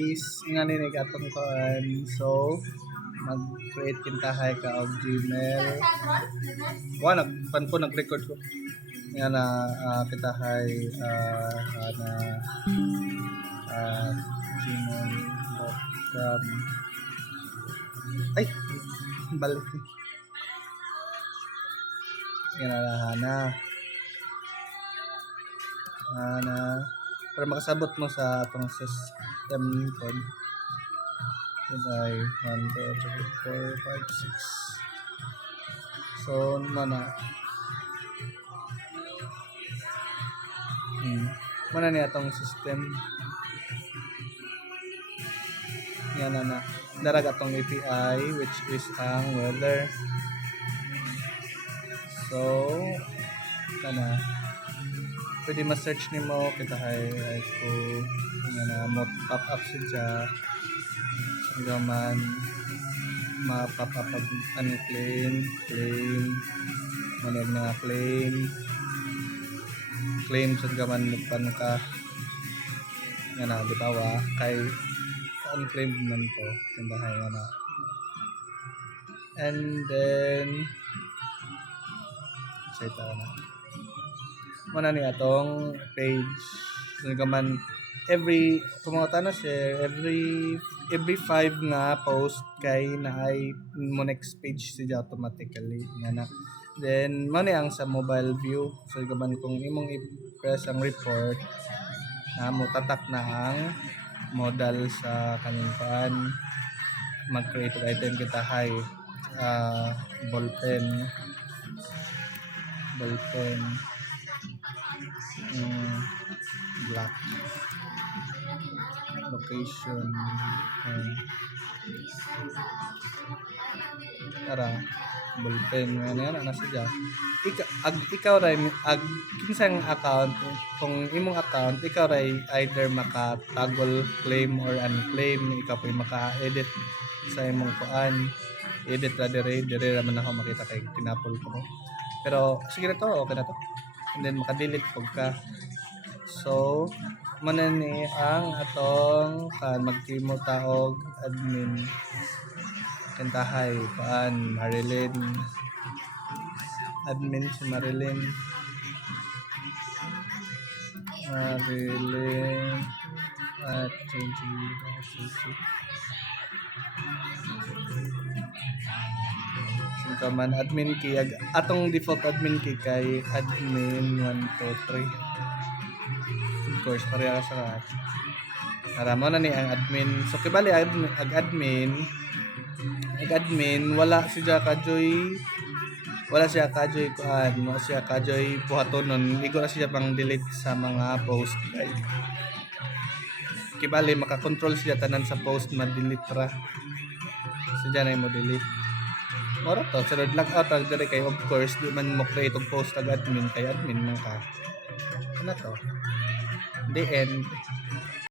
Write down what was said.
is nga ni atong kuan. So mag-create kintahay ka og Gmail. Wa nagpan ko nag-record ko. Nga na kintahay na gmail.com. Ay, balik. Yan na para makasabot mo sa atong system code. Ay 1, 2, 3, 4, 5, 6. So mana ni atong system. Yan na darag atong API which is ang weather. So kana pwede ma-search nimo kita ay ko nga mo pop up siya gaman ma-pop up ang claim manag na claim sa gaman pan ka nga na bitawa kay unclaimed man to tindahay nga na. And then sa na mana ni atong page so gaman every kumonta na share every 5 nga post kay naay mo next page siya automatically nga na. Then mo ni ang sa mobile view so gaman kung imong i-press ang report mo tatak na ang modal sa kaning paan mag-create og item kita hay ballpen black location tara ballpen nga na siya ikaw ray kinsang account kung imong account ikaw ray either maka-toggle claim or unclaim ikaw pay maka-edit sa imong kuan edit ra dire raman ako makita kay pinapol ko pero sige na to okay na to and then maka-delete pag ka. So manan ni ang atong magtimo taog admin kantahay paan Marilyn admin si Marilyn at kaman admin key atong default admin key kay admin 123 of course pareha sa lahat aramo na ni ang admin so kibali admin wala siya kajoy kuan mo siya kajoy buhatonon igo na siya pang delete sa mga post guys kibali maka-control siya tanan sa post ma-delete ra siya na mo delete mora to sa log out ang dire kay of course di man mo create og post ag admin kay admin man ka ano to the end